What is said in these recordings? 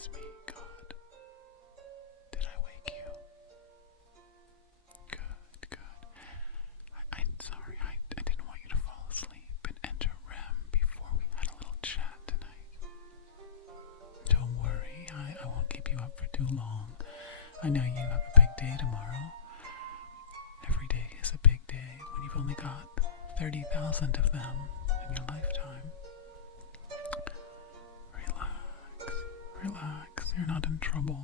It's me, God. Did I wake you? Good, good. I'm sorry, I didn't want you to fall asleep and enter REM before we had a little chat tonight. Don't worry, I won't keep you up for too long. I know you have a big day tomorrow. Every day is a big day when you've only got 30,000 of them in your lifetime. Relax, you're not in trouble.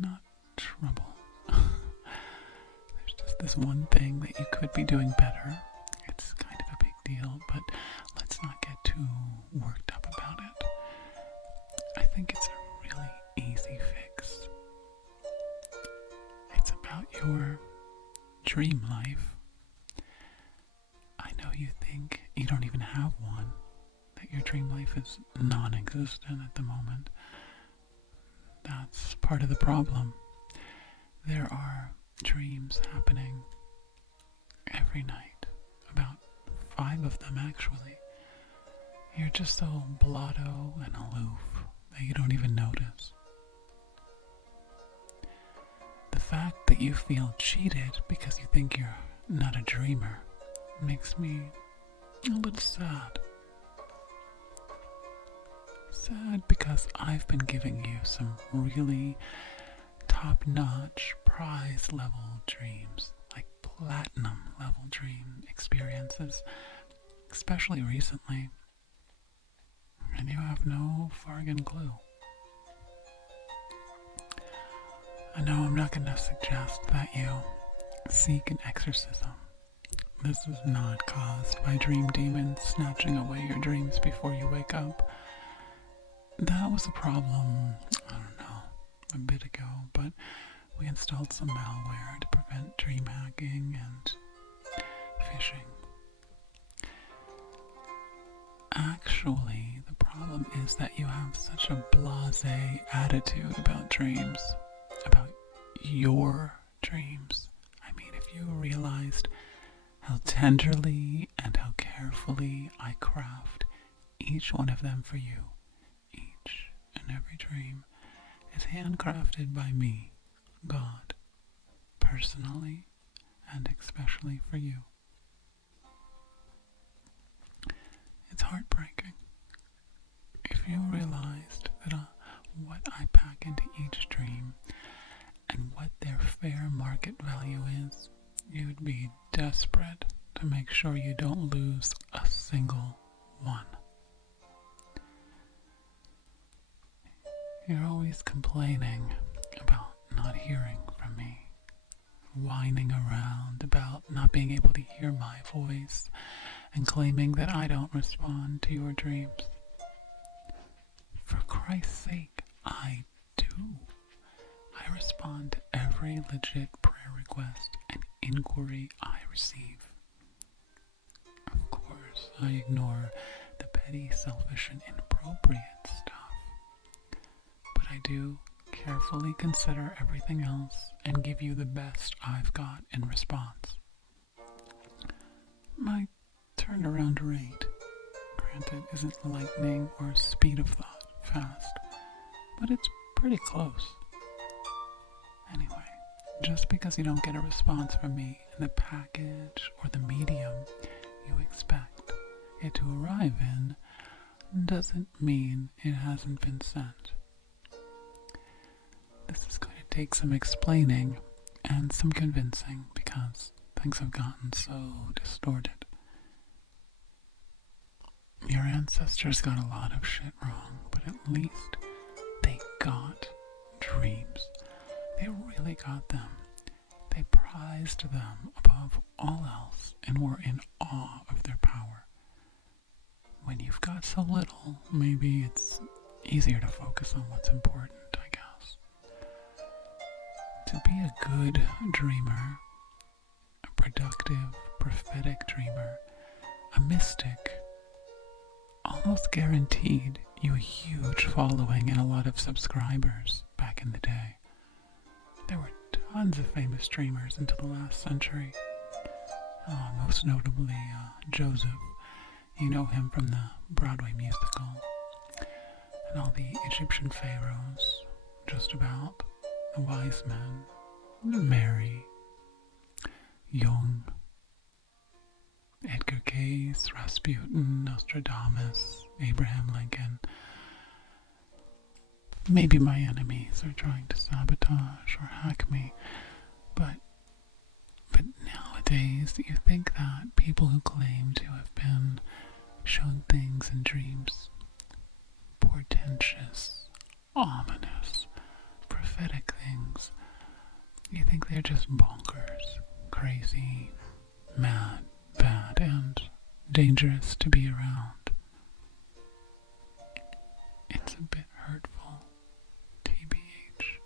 Not trouble. There's just this one thing that you could be doing better. It's kind of a big deal, but let's not get too worked up about it. I think it's a really easy fix. It's about your dream life. I know you think you don't even have one, that your dream life is non-existent at the moment. That's part of the problem. There are dreams happening every night, about 5 of them actually. You're just so blotto and aloof that you don't even notice. The fact that you feel cheated because you think you're not a dreamer makes me a little sad. Sad because I've been giving you some really top-notch, prize-level dreams, like platinum-level dream experiences, especially recently, and you have no friggin' clue. I know I'm not going to suggest that you seek an exorcism. This is not caused by dream demons snatching away your dreams before you wake up. That was a problem, I don't know, a bit ago, but we installed some malware to prevent dream hacking and phishing. Actually, the problem is that you have such a blasé attitude about dreams, about your dreams. I mean, if you realized how tenderly and how carefully I craft each one of them for you, each and every dream is handcrafted by me, God, personally and especially for you. It's heartbreaking. If you realized that what I pack into each dream and what their fair market value is, you'd be desperate to make sure you don't lose a single one. You're always complaining about not hearing from me, whining around about not being able to hear my voice, and claiming that I don't respond to your dreams. For Christ's sake, I do. I respond to every legit prayer request and inquiry I receive. Of course, I ignore the petty, selfish, and inappropriate stuff. But I do carefully consider everything else and give you the best I've got in response. My turnaround rate, granted, isn't lightning or speed of thought fast, but it's pretty close. Anyway, just because you don't get a response from me in the package or the medium you expect it to arrive in doesn't mean it hasn't been sent. This is going to take some explaining and some convincing because things have gotten so distorted. Your ancestors got a lot of shit wrong, but at least they got dreams. They really got them. They prized them above all else and were in awe of their power. When you've got so little, maybe it's easier to focus on what's important, I guess. To be a good dreamer, a productive, prophetic dreamer, a mystic, almost guaranteed you a huge following and a lot of subscribers back in the day. There were tons of famous dreamers into the last century. Most notably Joseph. You know him from the Broadway musical. and all the Egyptian pharaohs, just about, the wise men, Mary, Jung, Edgar Cayce, Rasputin, Nostradamus, Abraham Lincoln. Maybe my enemies are trying to sabotage or hack me, but nowadays you think that people who claim to have been shown things in dreams, portentous, ominous, prophetic things, you think they're just bonkers, crazy, mad, bad, and dangerous to be around. It's a bit hurtful, TBH.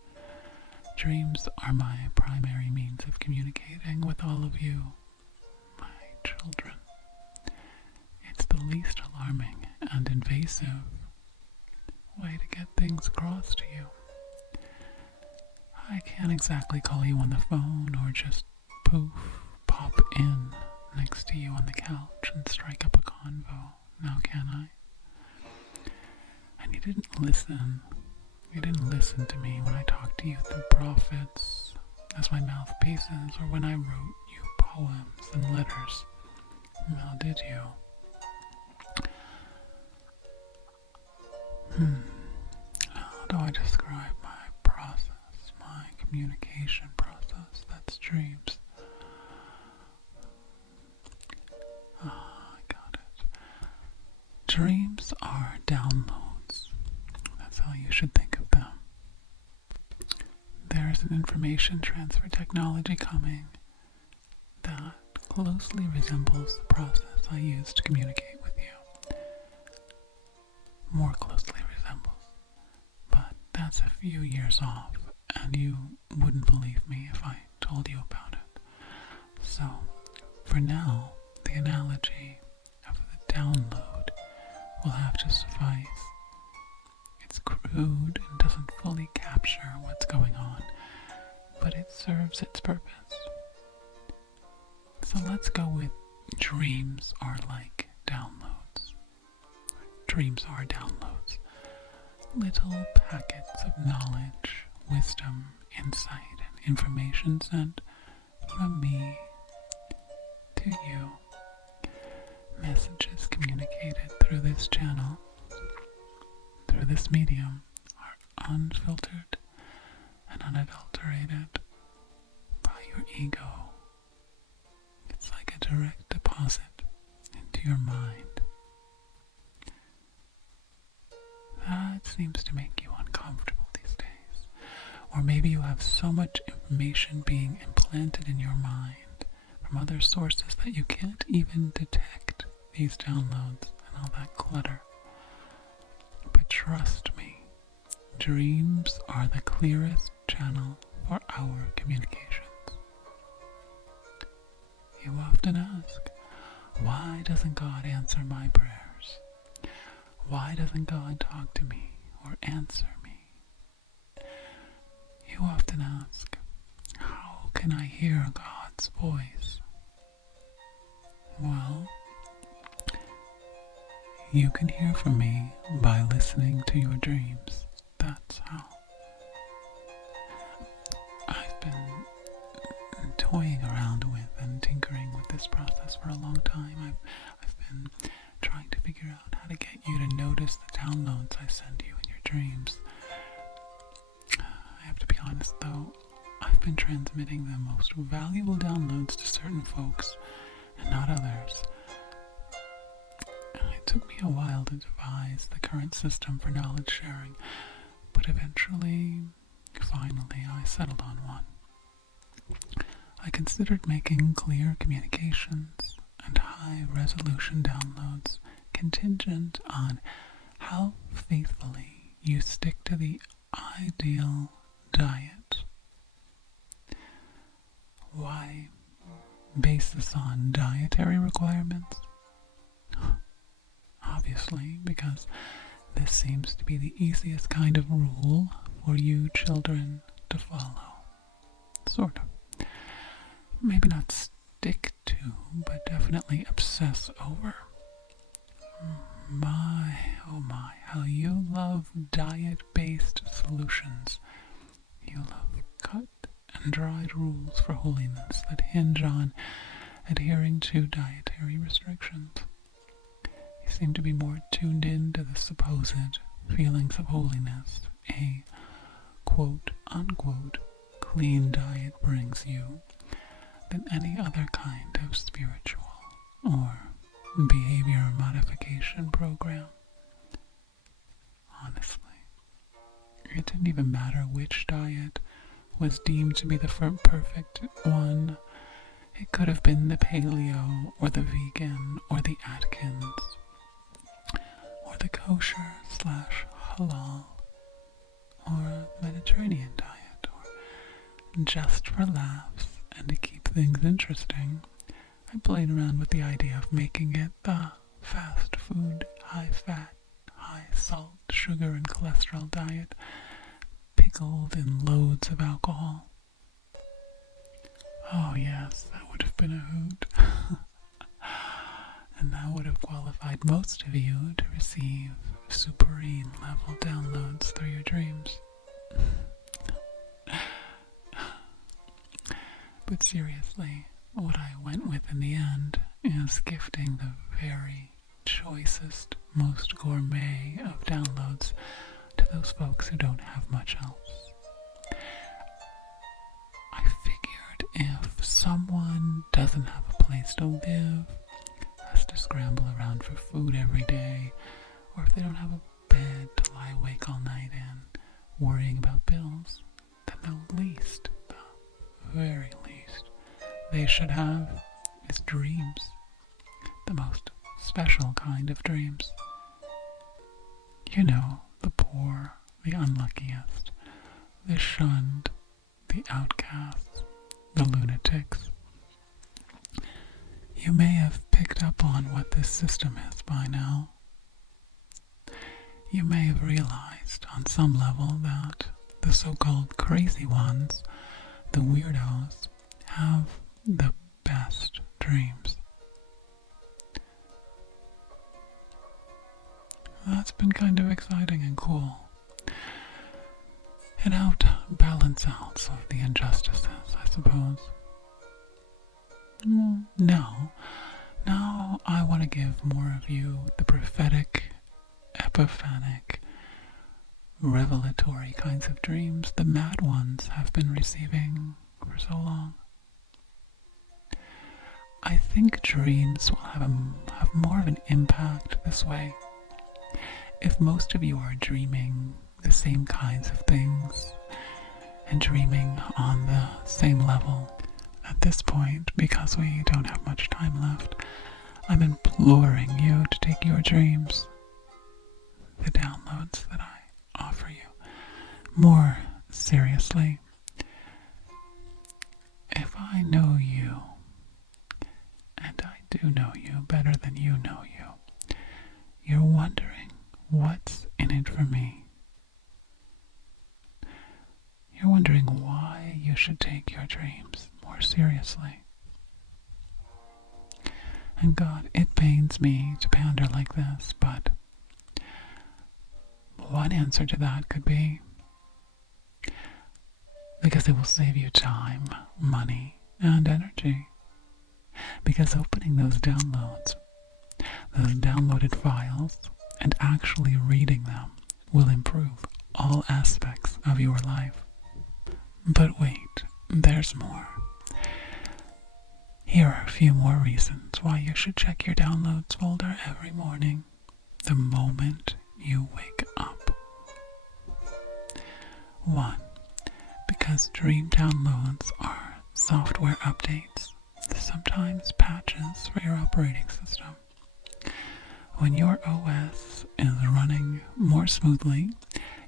Dreams are my primary means of communicating with all of you, my children. It's the least alarming and invasive way to get things across to you. I can't exactly call you on the phone or just pop in next to you on the couch and strike up a convo, now can I? And you didn't listen. You didn't listen to me when I talked to you through prophets as my mouthpieces, or when I wrote you poems and letters. Now did you? How do I describe my process, my communication process? That's dreams. I got it. Dreams are downloads. That's how you should think of them. There's an information transfer technology coming that closely resembles the process I use to communicate with you. More closely resembles. But that's a few years off, and you wouldn't believe me if I told you about it. So, for now, the analogy of the download will have to suffice. It's crude and doesn't fully capture what's going on, but it serves its purpose. So let's go with dreams are like downloads. Dreams are downloads. Little packets of knowledge, wisdom, insight, and information sent from me to you. Messages communicated through this channel, through this medium, are unfiltered and unadulterated by your ego. It's like a direct deposit into your mind. That seems to make you uncomfortable these days. Or maybe you have so much information being implanted in your mind from other sources that you can't even detect these downloads and all that clutter. But trust me, dreams are the clearest channel for our communications. You often ask, why doesn't God answer my prayers? Why doesn't God talk to me or answer me? You often ask, how can I hear God's voice? Well, you can hear from me by listening to your dreams. That's how. I've been toying around with and tinkering with this process for a long time. I've been trying to figure out how to get you to notice the downloads I send you in your dreams. I have to be honest though, I've been transmitting the most valuable downloads to certain folks and not others. It took me a while to devise the current system for knowledge sharing, but finally, I settled on one. I considered making clear communications and high-resolution downloads contingent on how faithfully you stick to the ideal diet. Why base this on dietary requirements? Obviously, because this seems to be the easiest kind of rule for you children to follow. Sort of. Maybe not stick to, but definitely obsess over. My, oh my, how you love diet-based solutions. You love cut and dried rules for holiness that hinge on adhering to dietary restrictions. You seem to be more tuned in to the supposed feelings of holiness a quote-unquote clean diet brings you than any other kind of spiritual or behavior modification program. Honestly, it didn't even matter which diet was deemed to be the perfect one. It could have been the paleo, or the vegan, or the Atkins, or the kosher/halal, or Mediterranean diet, or just for laughs and to keep things interesting, I played around with the idea of making it the fast food, high fat, high salt, sugar, and cholesterol diet, pickled in loads of alcohol. Oh yes, that would have been a hoot. And that would have qualified most of you to receive supreme level downloads through your dreams. But seriously, what I went with in the end is gifting the very choicest, most gourmet of downloads to those folks who don't have much else. I figured if someone doesn't have a place to live, has to scramble around for food every day, or if they don't have a bed to lie awake all night in, worrying about bills, then the very least they should have is dreams. The most special kind of dreams. You know, the poor, the unluckiest, the shunned, the outcasts, the lunatics. You may have picked up on what this system is by now. You may have realized on some level that the so-called crazy ones, the weirdos, have the best dreams. That's been kind of exciting and cool. It helped balance out some of the injustices, I suppose. Now I want to give more of you the prophetic, epiphanic, revelatory kinds of dreams the mad ones have been receiving for so long. I think dreams will have more of an impact this way. If most of you are dreaming the same kinds of things and dreaming on the same level at this point, because we don't have much time left, I'm imploring you to take your dreams, the downloads that I offer you, more seriously. If I know you, and I do know you better than you know you, you're wondering, what's in it for me? You're wondering why you should take your dreams more seriously. And God, it pains me to pander like this, but one answer to that could be because it will save you time, money, and energy. Because opening those downloads, those downloaded files, and actually reading them will improve all aspects of your life. But wait, there's more. Here are a few more reasons why you should check your downloads folder every morning, the moment you wake up. 1. Because dream downloads are software updates, sometimes patches for your operating system. When your OS is running more smoothly,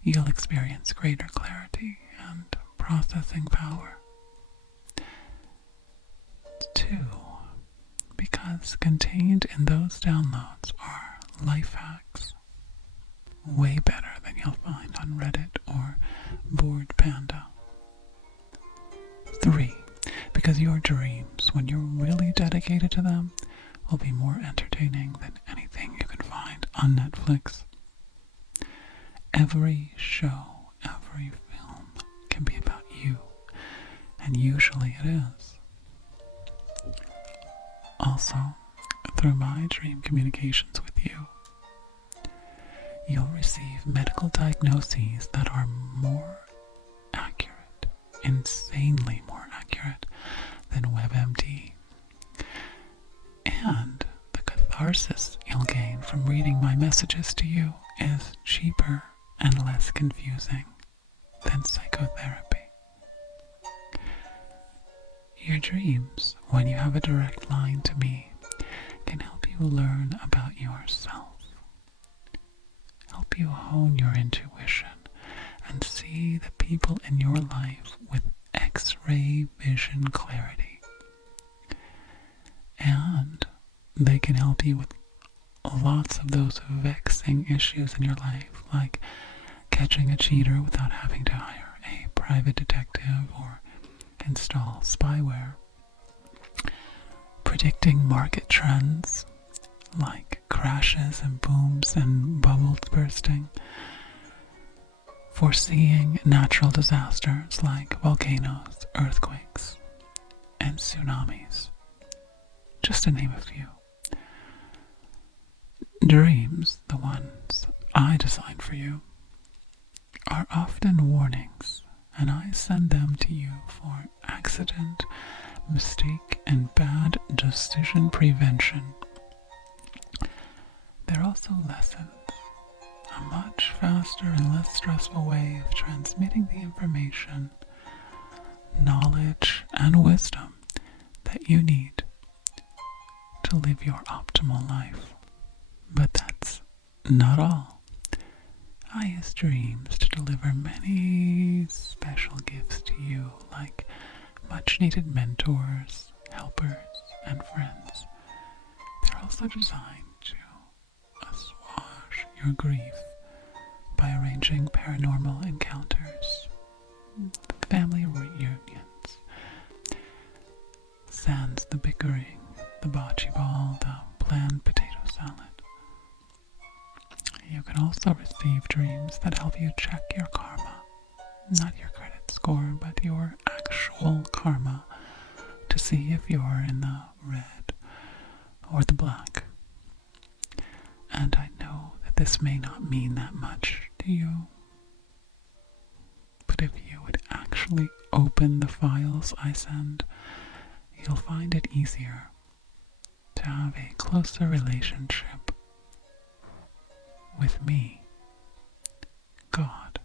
you'll experience greater clarity and processing power. 2. Because contained in those downloads are life hacks, way better than you'll find on Reddit or Bored Panda. 3. Because your dreams, when you're really dedicated to them, will be more entertaining than anything you can find on Netflix. every show, every film can be about you, and usually it is. Also, through my dream communications with you, you'll receive medical diagnoses that are more accurate, insanely more accurate than WebMD. And the catharsis you'll gain from reading my messages to you is cheaper and less confusing than psychotherapy. Your dreams, when you have a direct line to me, can help you learn about yourself, help you hone your intuition, and see the people in your life with X-ray vision clarity. And they can help you with lots of those vexing issues in your life, like catching a cheater without having to hire a private detective or install spyware, predicting market trends like crashes and booms and bubbles bursting, foreseeing natural disasters like volcanoes, earthquakes, and tsunamis, just to name a few. Dreams, the ones I designed for you, are often warnings, and I send them to you for accident, mistake, and bad decision prevention. They're also lessons, a much faster and less stressful way of transmitting the information, knowledge, and wisdom that you need to live your optimal life. But that's not all. I use dreams to deliver many special gifts to you, like much-needed mentors, helpers, and friends. They're also designed to assuage your grief by arranging paranormal encounters, family reunions, sans the bickering, the bocce ball, the bland potato salad. You can also receive dreams that help you check your karma, not your credit score, but your actual karma, to see if you're in the red or the black. And I know that this may not mean that much to you, but if you would actually open the files I send, you'll find it easier to have a closer relationship with me, God.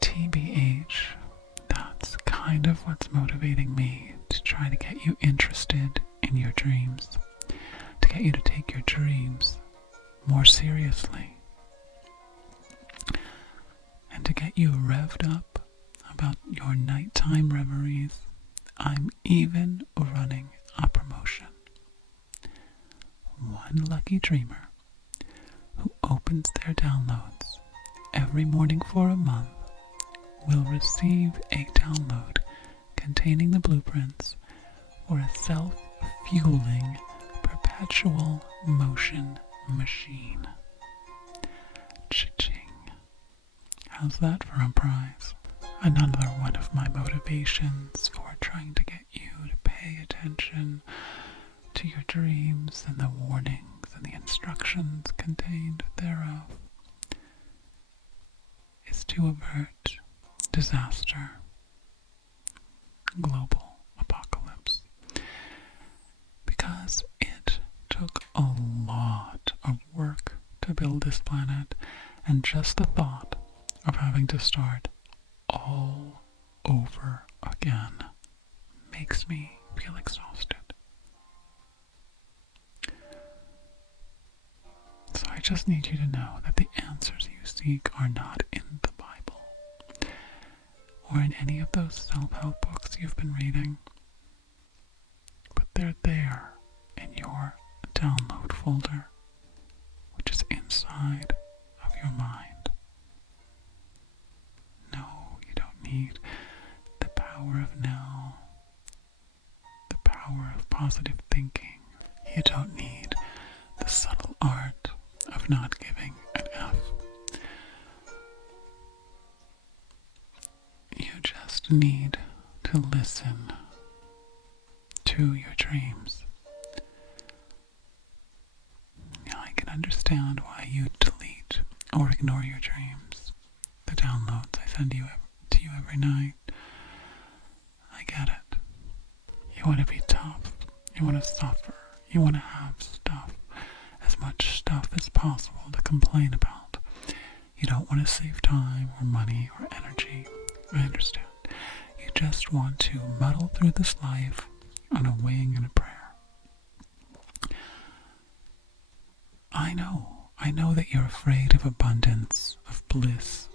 TBH, that's kind of what's motivating me to try to get you interested in your dreams, to get you to take your dreams more seriously, and to get you revved up about your nighttime reveries. I'm even running a promotion. One lucky dreamer who opens their downloads every morning for a month will receive a download containing the blueprints for a self-fueling perpetual motion machine. Cha-ching. How's that for a prize? Another one of my motivations for trying to get you to pay attention to your dreams and the warnings and the instructions contained thereof is to avert disaster, global apocalypse, because it took a lot of work to build this planet, and just the thought of having to start all over again makes me feel exhausted. So I just need you to know that the answers you seek are not in the Bible or in any of those self-help books you've been reading, but they're there in your download folder, which is inside of your mind. No, you don't need the power of now, the power of positive thinking. You don't need the subtle art of not giving an F. You just need to listen to your dreams. Now, I can understand why you delete or ignore your dreams, the downloads I send to you every night. I get it. You want to be tough. You want to suffer. You want to have stuff, as much stuff as possible to complain about. You don't want to save time or money or energy. I understand. You just want to muddle through this life on a wing and a prayer. I know that you're afraid of abundance, of bliss,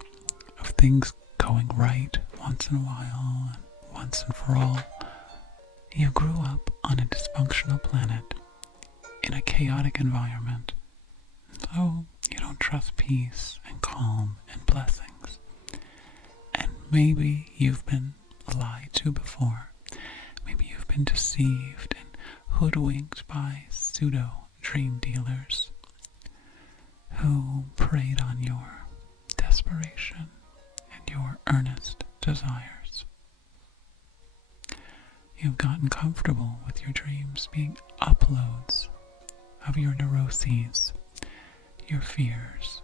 of things going right once in a while and once and for all. You grew up on a dysfunctional planet in a chaotic environment, so you don't trust peace and calm and blessings. And maybe you've been lied to before. Maybe you've been deceived and hoodwinked by pseudo-dream dealers who preyed on your desperation and your earnest desires. You've gotten comfortable with your dreams being uploads of your neuroses, your fears,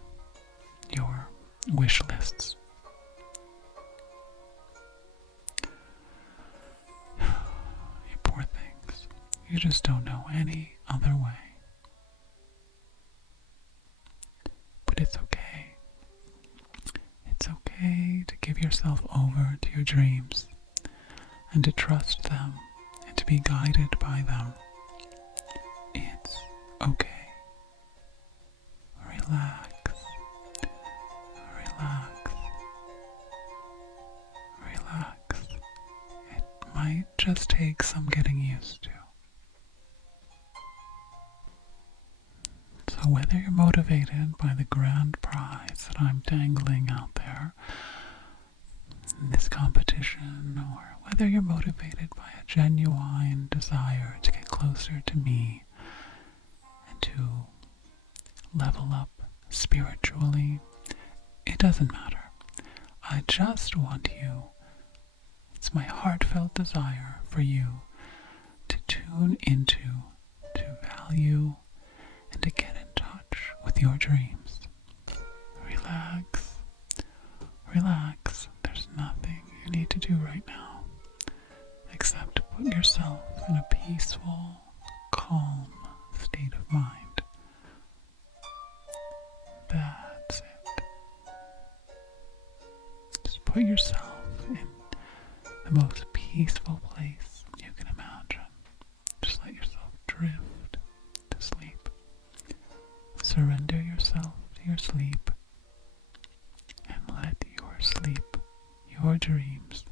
your wish lists. You poor things. You just don't know any other way. But it's okay. It's okay to give yourself over to your dreams and to trust them and to be guided by them. It's okay. Relax. Relax. Relax. It might just take some getting used to. So whether you're motivated by the grand prize that I'm dangling out there in this competition, or whether you're motivated by a genuine desire to get closer to me and to level up spiritually, it doesn't matter. I just want you, it's my heartfelt desire for you to tune into, to value, and to get in touch with your dreams. Relax. Relax. There's nothing you need to do right now except put yourself in a peaceful, calm state of mind. That's it. Just put yourself in the most peaceful place you can imagine. Just let yourself drift to sleep. Surrender yourself to your sleep and let your sleep, your dreams,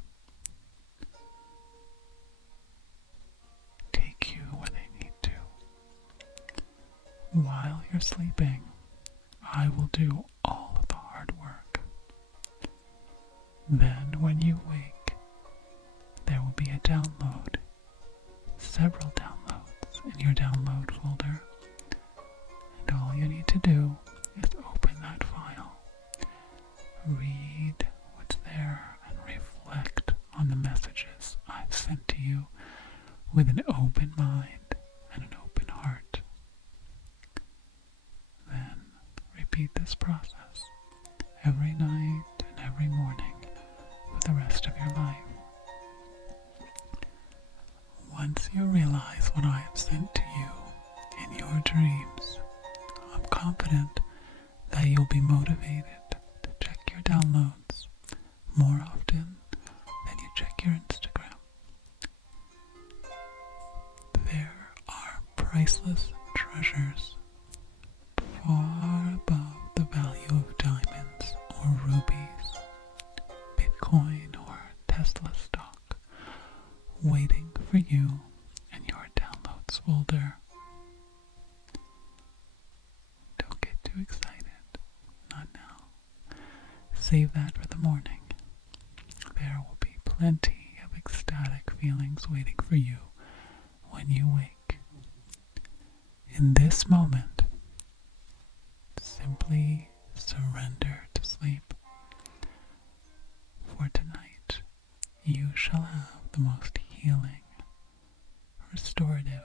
take you where they need to. While you're sleeping, I will do all of the hard work. Then when you wake, there will be a download, several downloads in your download folder. And all you need to do is open that file, read what's there, and reflect on the messages I've sent to you with an open mind and an open heart. Then repeat this process every night and every morning for the rest of your life. Once you realize what I have sent to you in your dreams, I'm confident that you'll be motivated to check your downloads more often than you check your Instagram. There are priceless treasures far above the value of diamonds or rubies, Bitcoin or Tesla stock, waiting for you in your downloads folder. Don't get too excited. Not now. Save that for the morning. There will be plenty of ecstatic feelings waiting for you when you wake. In this moment, simply surrender to sleep. For tonight, you shall have the most healing, restorative,